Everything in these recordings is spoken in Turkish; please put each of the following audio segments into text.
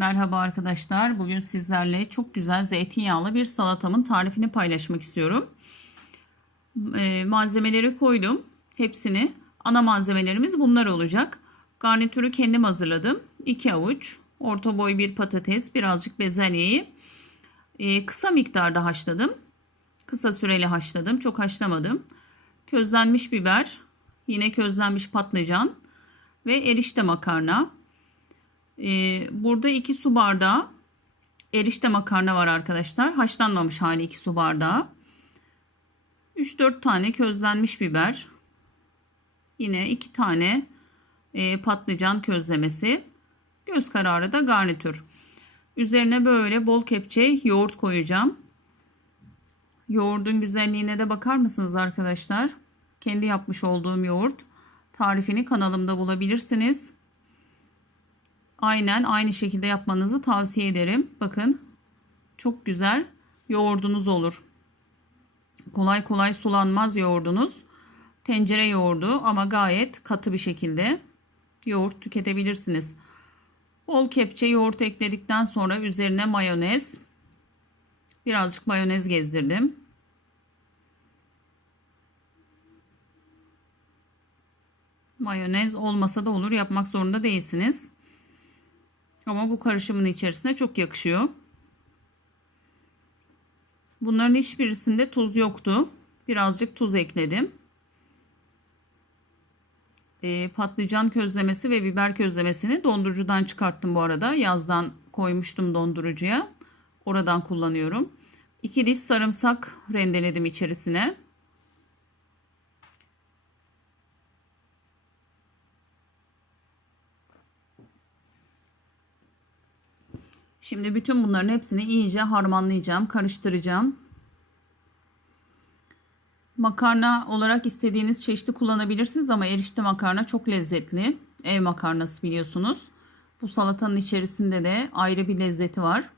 Merhaba arkadaşlar. Bugün sizlerle çok güzel zeytinyağlı bir salatamın tarifini paylaşmak istiyorum. Ee, malzemeleri koydum. Hepsini. Ana malzemelerimiz bunlar olacak. Garnitürü kendim hazırladım. 2 avuç, orta boy bir patates, birazcık bezelyeyi ee, kısa miktarda haşladım. Kısa süreli haşladım. Çok haşlamadım. Közlenmiş biber, yine közlenmiş patlıcan ve erişte makarna. Ee, burada 2 su bardağı erişte makarna var arkadaşlar. Haşlanmamış hali 2 su bardağı. 3-4 tane közlenmiş biber. Yine 2 tane e, patlıcan közlemesi. Göz kararı da garnitür. Üzerine böyle bol kepçe yoğurt koyacağım. Yoğurdun güzelliğine de bakar mısınız arkadaşlar? Kendi yapmış olduğum yoğurt. Tarifini kanalımda bulabilirsiniz. Aynen aynı şekilde yapmanızı tavsiye ederim. Bakın çok güzel yoğurdunuz olur. Kolay kolay sulanmaz yoğurdunuz. Tencere yoğurdu ama gayet katı bir şekilde yoğurt tüketebilirsiniz. Bol kepçe yoğurt ekledikten sonra üzerine mayonez. Birazcık mayonez gezdirdim. Mayonez olmasa da olur. Yapmak zorunda değilsiniz. Ama bu karışımın içerisine çok yakışıyor. Bunların hiçbirisinde tuz yoktu. Birazcık tuz ekledim. E, patlıcan közlemesi ve biber közlemesini dondurucudan çıkarttım bu arada. Yazdan koymuştum dondurucuya. Oradan kullanıyorum. 2 diş sarımsak rendeledim içerisine. Şimdi bütün bunların hepsini iyice harmanlayacağım, karıştıracağım. Makarna olarak istediğiniz çeşidi kullanabilirsiniz ama erişte makarna çok lezzetli. Ev makarnası biliyorsunuz. Bu salatanın içerisinde de ayrı bir lezzeti var.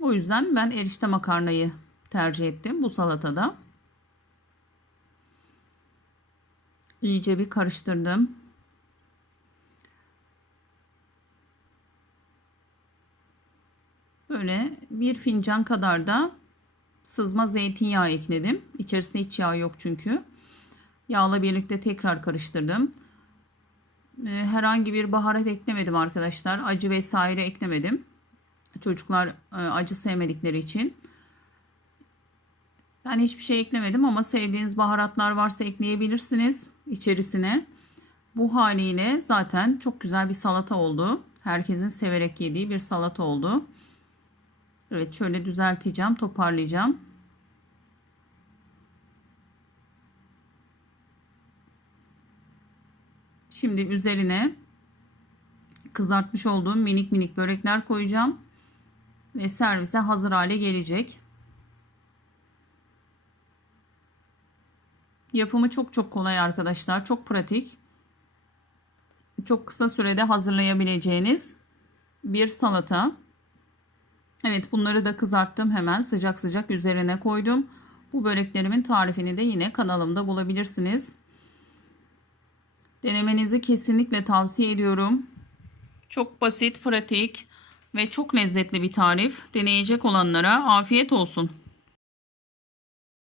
O yüzden ben erişte makarnayı tercih ettim bu salatada. İyice bir karıştırdım. Böyle bir fincan kadar da sızma zeytinyağı ekledim. İçerisinde hiç yağ yok çünkü. Yağla birlikte tekrar karıştırdım. Ee, herhangi bir baharat eklemedim arkadaşlar. Acı vesaire eklemedim. Çocuklar e, acı sevmedikleri için. Ben hiçbir şey eklemedim ama sevdiğiniz baharatlar varsa ekleyebilirsiniz içerisine. Bu haliyle zaten çok güzel bir salata oldu. Herkesin severek yediği bir salata oldu. Evet şöyle düzelteceğim, toparlayacağım. Şimdi üzerine kızartmış olduğum minik minik börekler koyacağım. Ve servise hazır hale gelecek. Yapımı çok çok kolay arkadaşlar. Çok pratik. Çok kısa sürede hazırlayabileceğiniz bir salata. Evet bunları da kızarttım hemen sıcak sıcak üzerine koydum. Bu böreklerimin tarifini de yine kanalımda bulabilirsiniz. Denemenizi kesinlikle tavsiye ediyorum. Çok basit, pratik ve çok lezzetli bir tarif. Deneyecek olanlara afiyet olsun.